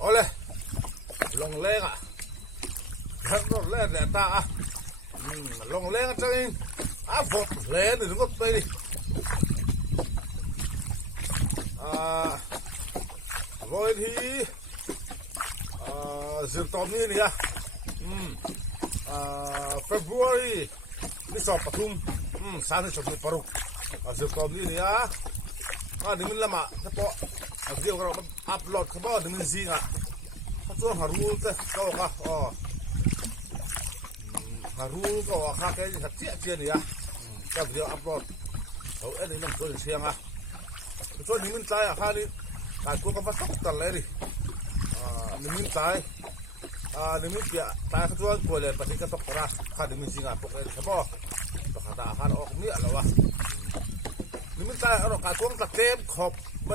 ole long leng à khăn nó lên để ta à long leng cho nên à vọt lên thì nó có tay đi rồi thì dự tóm như này February đi sọp Pathum sáng thì sọp đi Paruk dự tóm như này đừng mình làm cái bộ video cái upload cái bộ đừng mình gì àเขาตัวหารูเจ้าก็หารูก็ข้าแกจะเจี๊ยเจี๊ยนี่ก็วิดีโออัพโหลดเขานี่มันตัวเสียงตัวนี้มันตายข้านี่การกูก็มาตกตะเลยดินี่มันตายนี่มันเปียตายตัวกูเลยปฏิกตกระข้านี่มันจริงพวกไอ้เฉพาะตัวข้าตาข้าออกเนี่ยแล้ววะนี่มันตายเราการกูตะเต็มขอบไป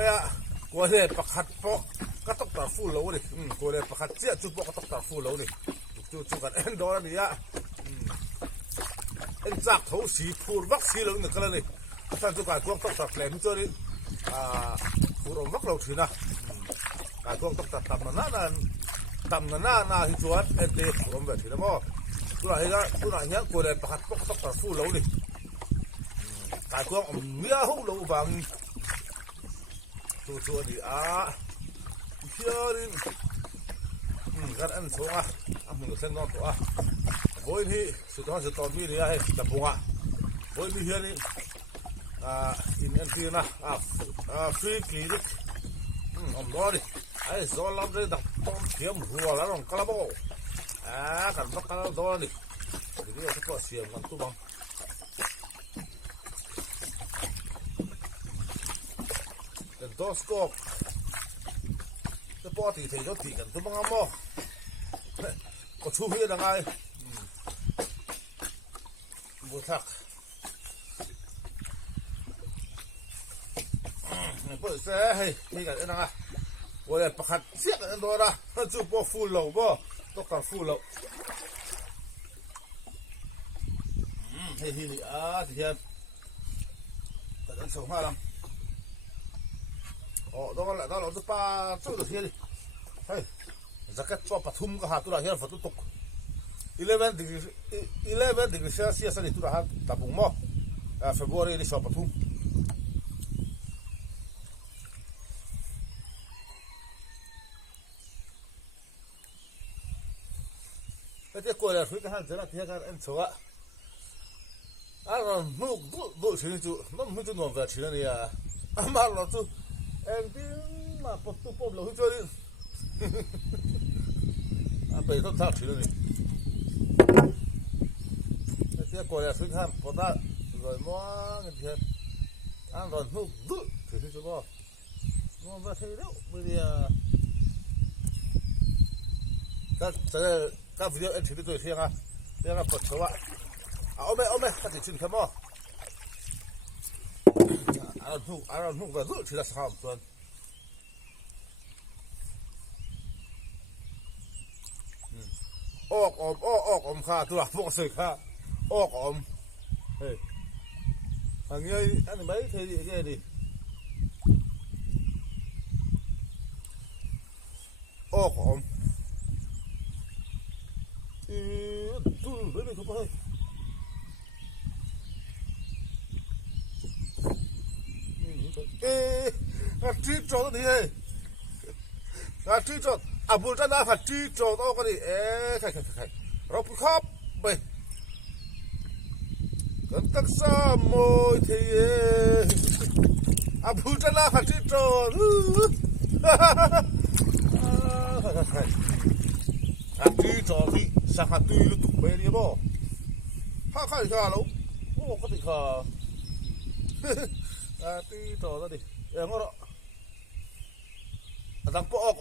กูเลยประคัดปอกก็ต้องตัดฟูแล้วนี่กูเลยประคัดเสียจุดพวกก็ต้องตัดฟูแล้วนี่จุดกันเอ็นโดนนี่เอ็นจากเขาสีพูดวัคซีนแล้วนี่ก็เลยนี่ท่านจุดการกูต้องตัดแผลนี่ตัวนี้พูดอมวัคเราถือนะการกูต้องตัดต่ำหน้าที่จวนเอ็นเดย์พูดอมแบบถือนะมั้งตัวไหนกูเลยประคัดพวกก็ต้องตัดฟูแล้วนี่การกูเมียหูเราบางตัวนี้เชื่อดิกันอันสองมึงก็เส้นนอนตัวโวยนี่สุดท้ายสุดตอนนี้เนี่ยให้จับปุงโวยนี่เฮียนี่อินเอ็นทีนะฟรีกีดิรอดิไอ้โซลัมเลยดับต้นเทียมหัวแล้วลงกระบอกกันบักกันโดนดิทีนี้ก็เสียงกันตุ้บังเป็นโดสโคปปอตีเสียตีกันทุกบางอ่ะมั้งก็ชูพี่ยังไงบุทักเปิดเสียให้ที่กันยังไงวันนี้ประคัดเสียกันตัวละจูบฟูลแล้วบ่ต้องการฟูลแล้วให้ที่นี่ที่เฮียแต่ตั้งสองห้าลังตรงนั้นแหละตอนเราจะป้าสู้ตัวเฮียดิเฮ้ยจะแค่ชอบปฐุมก็หาตัวเฮียฝนตก11 degree Celsiusนี่ตัวหาตะบุงมั้งFebruaryนี่ชอบปฐุมแต่ที่กูเลยคุยกันจะน่าที่กันเอ็นชัวเราดูสิ่งที่น้องไม่จุนวันเวทีนั่นเนี่ยมาเราจูเอ็งที่มาปฐุมปมเราที่จริงไปต้องทักทีนี่แต่ที่กูเลยคุยกันพอได้เลยมั้งเห็นเราดูสิ่งที่ว่าน้องเวทีเดียวไม่ได้ก็วิดีโอเอ็นทีวีตัวเสียงเสียงปวดหัวเอาไหมถ้าติดชิ้นแค่มั้งเราหนุกก็ดูทีละสามส่วนออกข้าตัวพวกสื่อข้าออกเฮ้ยอันนี้ไม่เท่ดีแค่นี้ออกดูไม่ได้ทุบไปที่โจทย์นี่เองที่โจทย์บุญจันทร์ผัดที่โจทย์เอากันดิใครเราพูดครับไปกันตั้งสามโมยทีบุญจันทร์ผัดที่โจทย์ที่โจทย์ที่สังหารตุยลุตุกเบรีบ่ข้าข้าอีกแล้วโอ้ก็ติดข้าที่โจทย์ดิอย่างงั้นตั้งปอก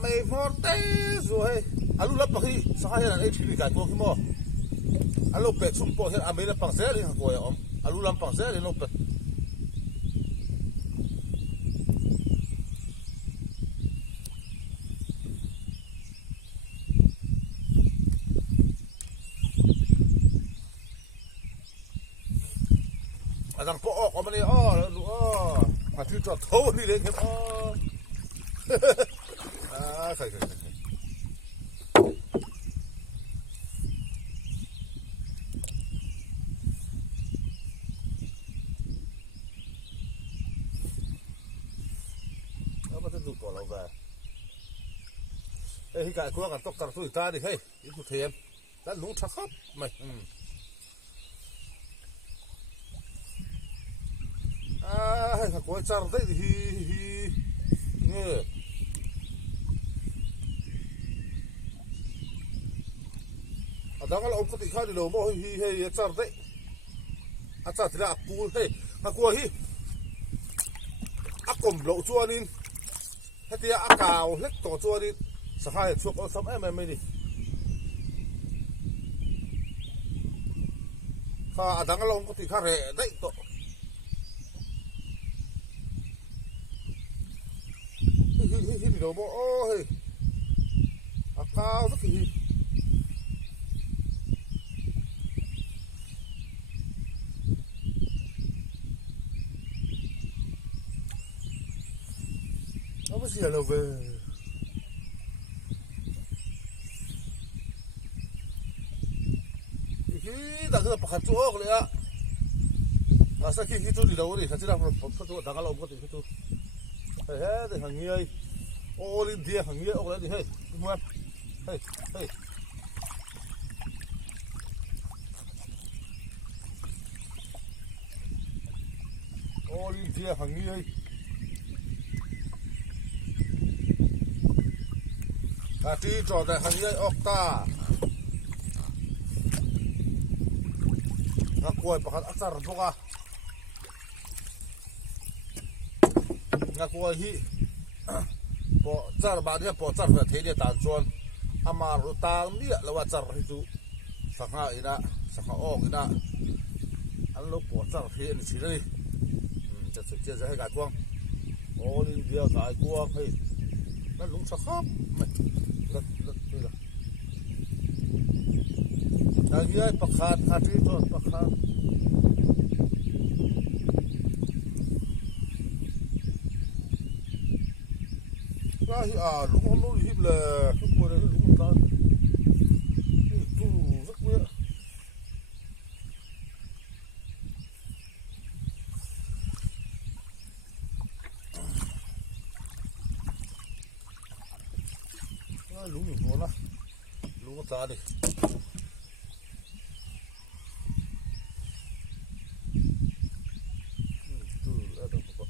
ไม่พอเตะสวยอาลูรับปะที่สหายนั่นทีวีกันตัวขี้มั้งอาลูเป็ดสุ่มปอกเห็นอเมริกาปังเซลล์กูยังอาลูลำปังเซลล์นกเป็ด đang bỏ có mà đi mà thứ cho thấu đi đến cái khởi nó bắt đầu bỏ lâu về ê cái của cái tóc cắt tuổi ta đi hey ít một thêm đã lúng chắc khóc mày hay là có char đấy hi nghe đó là ông có thể khai được đâu mà hi char đấy char thì là cú hey cú hi cầm lỗ chua nín hết thì cào hết tổ chua đi sao hai chuột ở sống em đi kha đó là ông có thể khai đấy tổ hi đâu mà ôi cao rất hi nó mới xìa đâu về hi đã cái bắt chuột rồi á sao khi chỗ đi đâu đi sao chỉ là bắt chuột đang là ông có thể chỗ hey để hàngงี้ô lên dia hàngงี้ô lên đi hey đúng không hey ô lên dia hàngงี้đi cho đại hàngงี้ốc ta ngã quay bắt ăn sar boka ngã quay hi bỏ char ba đi bỏ char về thế đi tàn chuan ama ru tang đi là char hi chu sanga ina sanga ong ina ăn lúc bỏ char thế ni chỉ điจะสุดเจ้าจะให้การกว้างโอ้ลินเดียวสายกว้างเฮ้ยนั่นลุงสะครับไม่ลัดนี่ละอย่างนี้ประคาดขาดที่ตัวประคาดก็ที่ลุงเขาลุงหิบเลยทุกคนเลยลุงตาตู้สักเมื่อลุงอยู่โน่นนะลุงก็ตาดิตู้แล้วต้องบอก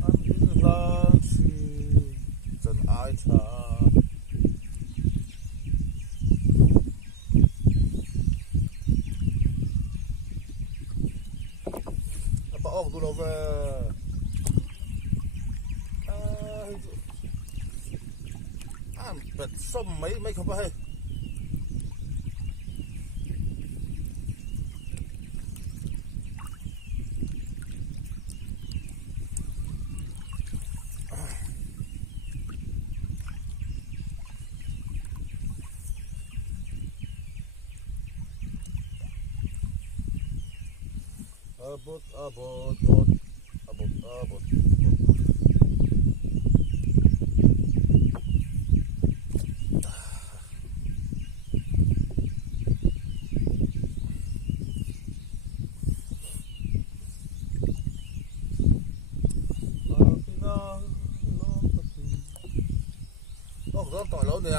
อันนี้ลาชีจนอายชาดูเราไปเป็ดส้มไม่เข้าไปabot rất tỏi lớn nè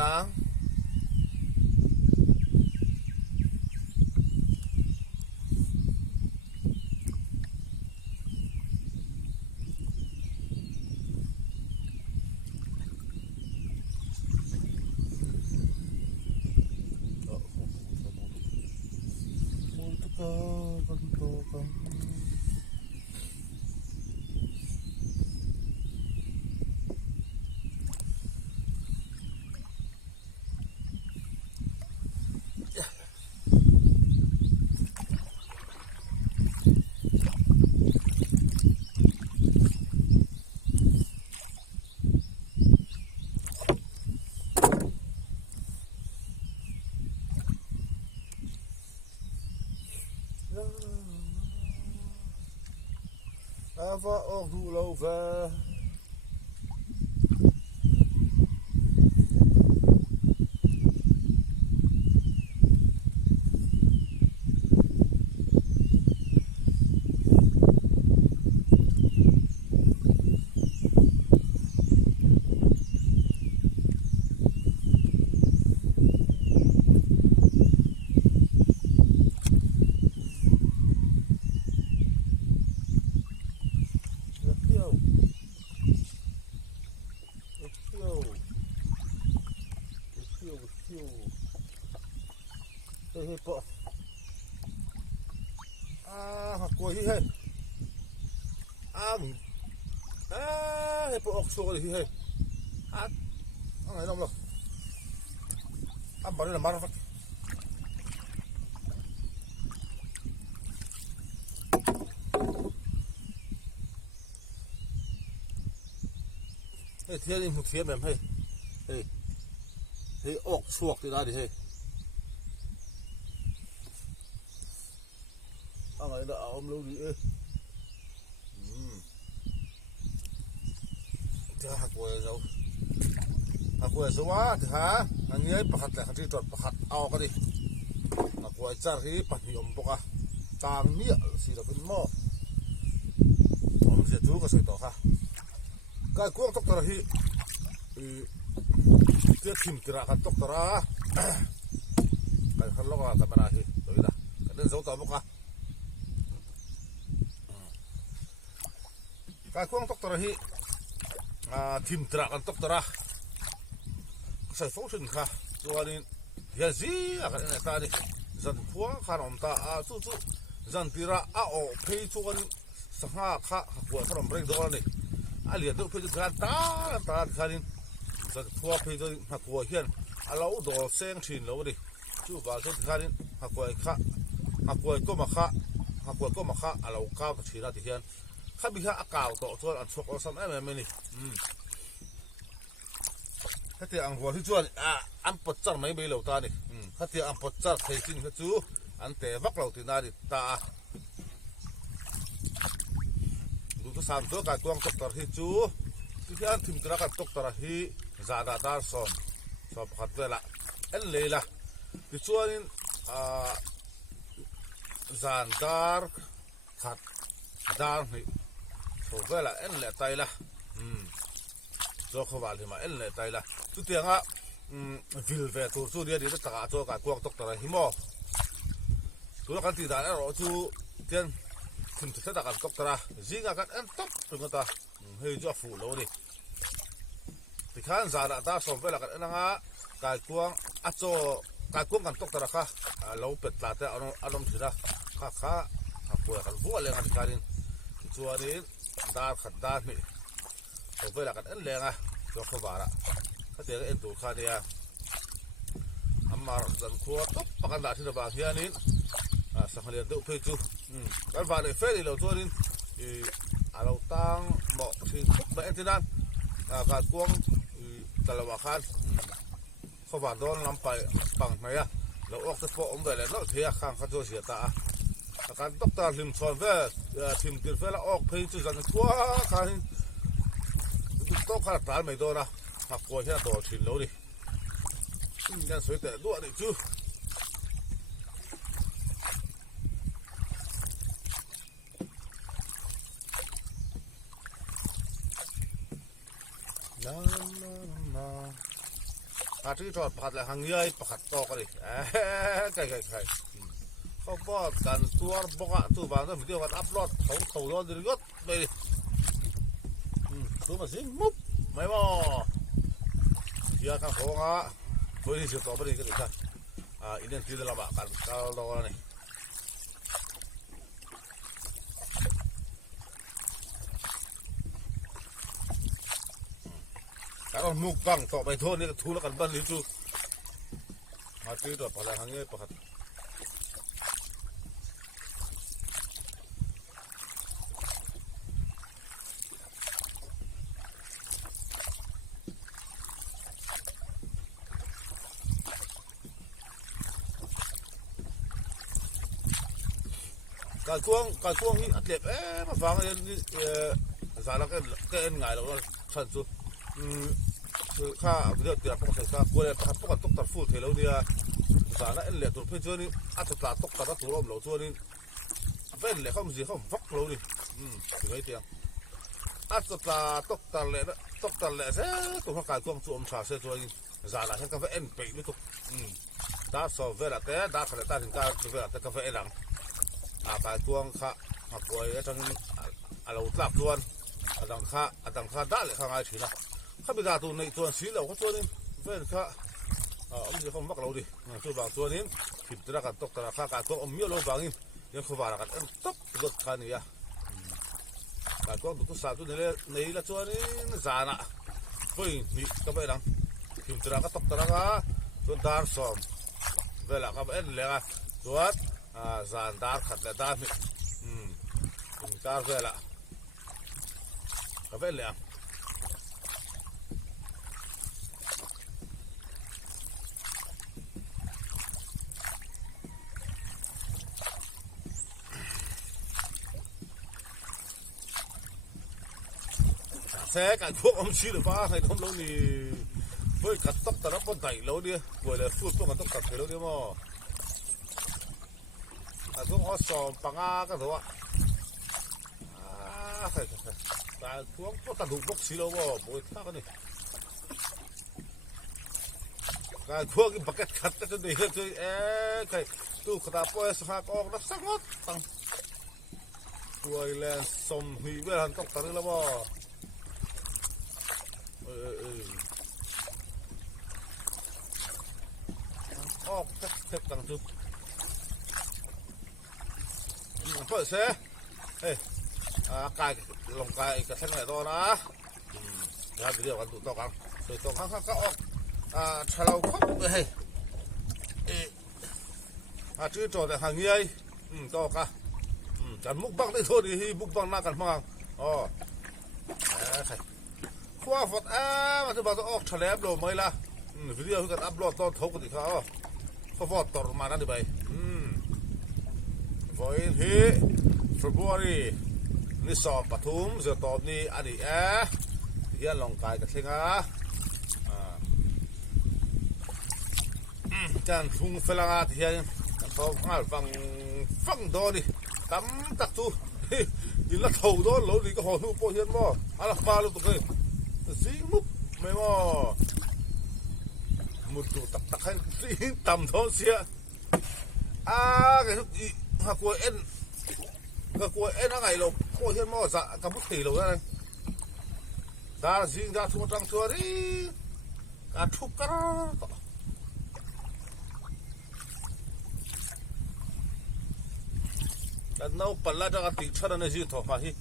va ook doorlopen. Hei po. Hakoi hei. Hei po ok so hei hei. Ngai nom lo. Bari la marfa. Hei thiê đi một thiê mềm hei. Hei ok suộc thì ra đi hei. Ngày đó ôm lâu đi ơi. Thì hạt quay dâu. Hạt quay dâu á thì hả? Anh ấy bắt lại hạt đi trọt bắt ao cái đi. Hạt quay chả đi bắt nhom bốc à. Càng miệng xí là bên mò. Ông sẽ chú cái sợi tóc ha. Cái cuống tóc tara hi. Cái thìm kira cái tóc tara. Cái khăn lông là camera hi. Rồi đó. Cái đến dấu tao bốc à. Cái cuống tóc tara hi. Thìm kira cái tóc tara. Sai function kha. Cho nên giờ gì à cái này ta đi. Dân phua khăn ông ta chú dân tira ở phía cho nên sang kha của thằng break đó này. Liền tôi phía cho ta khăn dân phua phía cho của hiền. Lâu đồ sen chín lâu đi. Chú vào cho khăn của có mà khá lâu cao chỉ là thì hiền. Khá bị hạ cào tổ cho ăn sọc ở sắm em này. Thế thì ăn vừa thì chuột ăn bột char mấy bê lẩu ta này. Thế thì ăn bột char thấy chín cái chú ăn té vắt lẩu thì na đi ta. Đủ cái sản xuất cái quang tóc tara hi chú. Thì ăn thìm cái tóc tara hi giá đã dar son phát về lại. Anh lấy là thì chuột nên dàn dar khát dar này. Thôi vậy là anh lấy tay là. Cho không vào thì mà anh lại tay là tu tiếng á vil về tu tu đi tất cả cho cả quang tóc tara hi mò tu cái gì đó rồi tu tiền thỉnh thoảng tất cả tóc tara riêng cái anh tóc tụi người ta hơi cho phủ lâu đi thì khán giả đã ta xong với là cái anh á cái quang cho cái quang cái tóc tara khá lâu bệt là thế anh thì ra khá của cái vua lên cái này chùa đi đa khát đa mi với là cái anh lên à cho không vào cái tiếng anh tụ khai đi à mà dân khua tóc bắt anh đã thì là vàng hiền nín sang liền tự phê chú cái vàng này phê thì lâu thôi nín thì lâu tăng mỏ thì tóc bẽ thế nan cái cuống tại là vàng khan không vào đó làm phải bằng này à lâu ốc cái bộ ông về là nó thế khang khát cho ta cái tóc ta lim tròn về tìm tiền về là ốc phê chú dân khua khai tóc khá là tán mấy đô nào hoặc coi thế là tổ chín lâu đi nhân suy tệ đua đi chứที่จอดผัดเลยหางเยื่อผัดตอกเลยไก่เขาบอกกันตัวบอกอ่ะตัวบางตัววิดีโอกันอัพโหลดเขาโหลดดีก็ไปดิตัวมาสิมุบไม่บ่เฮียข้างของอ่ะตัวนี้สิต่อไปนี่ก็ได้ค่ะอินเดียนที่เดินลำบากกันเราเนี่ยการเอามุกบังต่อไปโทษนี่ก็ทุแล้วกันบ้านลิ้นจูมาตีตัวปลาหางเงี้ยปลา การกวงนี่อัดเล็บมาฟังนี่สารก็เอ็นง่ายแล้วก็ชันสุดคือข้าเดี๋ยวปกติข้ากลัวเลยปกติตกตัดฟูเทแล้วเนี่ยสารเอ็นเล็บตัวเพื่อนเจ้านี่อาจจะตกตัดตัวล้มเหลวตัวนี้เป็นเล็บเขาไม่ใช่เขาฟักเราดิถึงไอ้เตียงอาจจะตกตัดเล็บเสียตัวการกวงตัวอมชาเสียตัวนี้สารฉันก็เอ็นไปไม่ถูกดาสอบเวลาแต่ดาขณะตาถึงการเวลาแต่ก็เอ็นหลังการกวงข้ามาป่วยจังเราหลับตัวดังข้าได้เลยข้างไอ้ฉีนะข้าไปด่าตัวในตัวสีเหล่าเขาตัวนี้เป็นข้าไม่ใช่เขามักเราดิตัวบางตัวนี้ผิดตระกันตกตระข้าการกวงอมเมียเราบางนี้ยังเขาว่ากันตบรถคันนี้การกวงตัวสาวตัวนี้ในละตัวนี้จานะเฮ้ยนี่ก็ไปดังผิดตระก็ตกตระก็ตัวดาร์ซอมเวลาเขาเอ็นเลยอ่ะตัวจานดาร์ขัดเลยดาร์นี่ดาร์เวลาก็เป็นเลยแท้กันพวกอมชีหรือเปล่าใครทำแล้วนี่เฮ้ยขัดตบตะรับบนไต่แล้วเนี่ยกลัวเลยพูดพวกกันต้องตัดแล้วเนี่ยมั้งพวกอสอมปังอาก็ถือว่าแต่พวกตัดหูพวกสีแล้วว่าโบยท่ากันนี่การพวกนี้บักเก็ตขัดกันนี่คือใครตู้ขดาปอยสภาพออกนักสังหดตั้งตัวแลนสมหีเวลาต้องตัดแล้วว่าออกเท็บตั้งจุดเปิดเสียเฮ้ยกายลงกายกระเซ็นไหนตัวนะแล้วเดี๋ยวกันตุ่ต่อกันตุ่ต่อข้างก็ออกชาเราครบเฮ้ยชื่อโจทย์แต่หางเงี้ยต่อกันจันมุกบังได้โทษดีมุกบังหน้ากันมั่งอ๋อใช่ขว้าฟอดมันจะบอกต้องออกแฉลบโดนไหมล่ะวิดีโอกันอัพโหลดตอนทุกข์กันอีกเขาฟอดต่อมานั่นดีไปฟอยล์ที่ฟบรุรีนี่สอบปฐุมจะตอบนี่อันนี้เฮียลองกายกันเช่ไหมจันทุ่งฝรั่งที่เฮียเขาฟังโดนนี่ตั้มตักตู้ยินละเท่าโดนแล้วนี่ก็หอนูโปเฮียนบ่อะไรมาลูกตัวนี้สิมุกไม่ว่ามุดตัวตักให้สิต่ำท้องเสียกันทุกทีกลัวเอ็นอะไรเราโคเฮียนมอสะกับมุตีเราได้ดาสิงดาทุ่งจังตัวนี้การทุบกันแต่เราปัลลาจะกันติดชาดันในสิ่งท้องฟ้าที่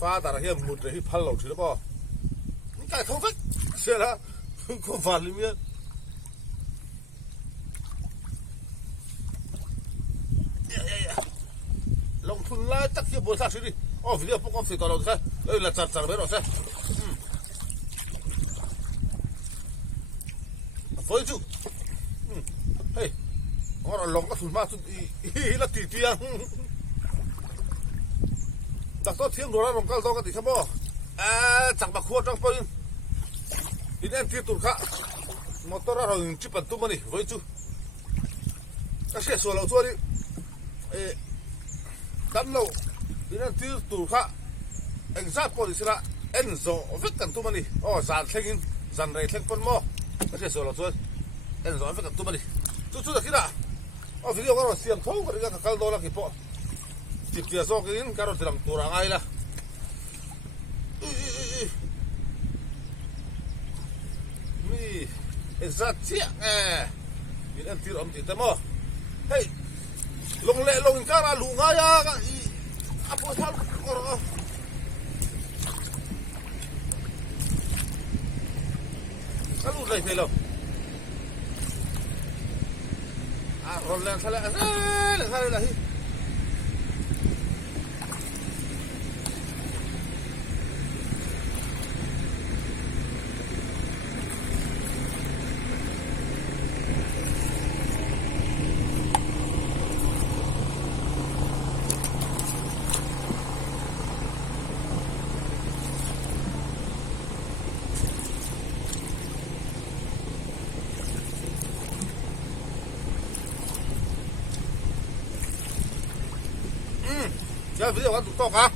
ฟ้าแต่ละเฮียมุดเลยที่พันเราถือแล้วป่ะนี่ไก่ท้องฟ้าเสียละก็ฟ้าลิมิตลงทุนไล่ตักเที่ยวบนซาชิดิวิดีโอพวกเขาติดต่อเราใช่ละจัดไปเราใช่ฝนจุเฮ้ยเราลงก็สุดมากสุดละตีเตียงตักต้นเทียงดูแลลงก็ต้องกันติดครับบ่จังบักขวดจังไปอินเอ็นที่ตุ่นข้ามอเตอร์เราหนึ่งจิบปันตุ้มมันนี่ฝนจุก็เสียส่วนเราตัวนี้ดันเราดินั่นที่ตัวข้าเอ็งซัดพอดีสิละเอ็นโซวิกกันตัวมันนี่จานเท่งจานไรเท่งปนหม้อไม่ใช่ส่วนเราตัวเอ็นโซวิกกันตัวมันนี่จุดๆตะกี้ละวิดีโอก็เราเสียงท้องก็เรียกกันโดนละกี่ปอจิบเดียซอกกินก็เราเตรียมตัวอะไรล่ะนี่เอ็นซัดเสียดินั่นที่เราติดแต่หม้อเฮ้ยลงเละลงการาลุงายาก็apa hal orang kalau lagi hello rolan salah lagi video kan to ka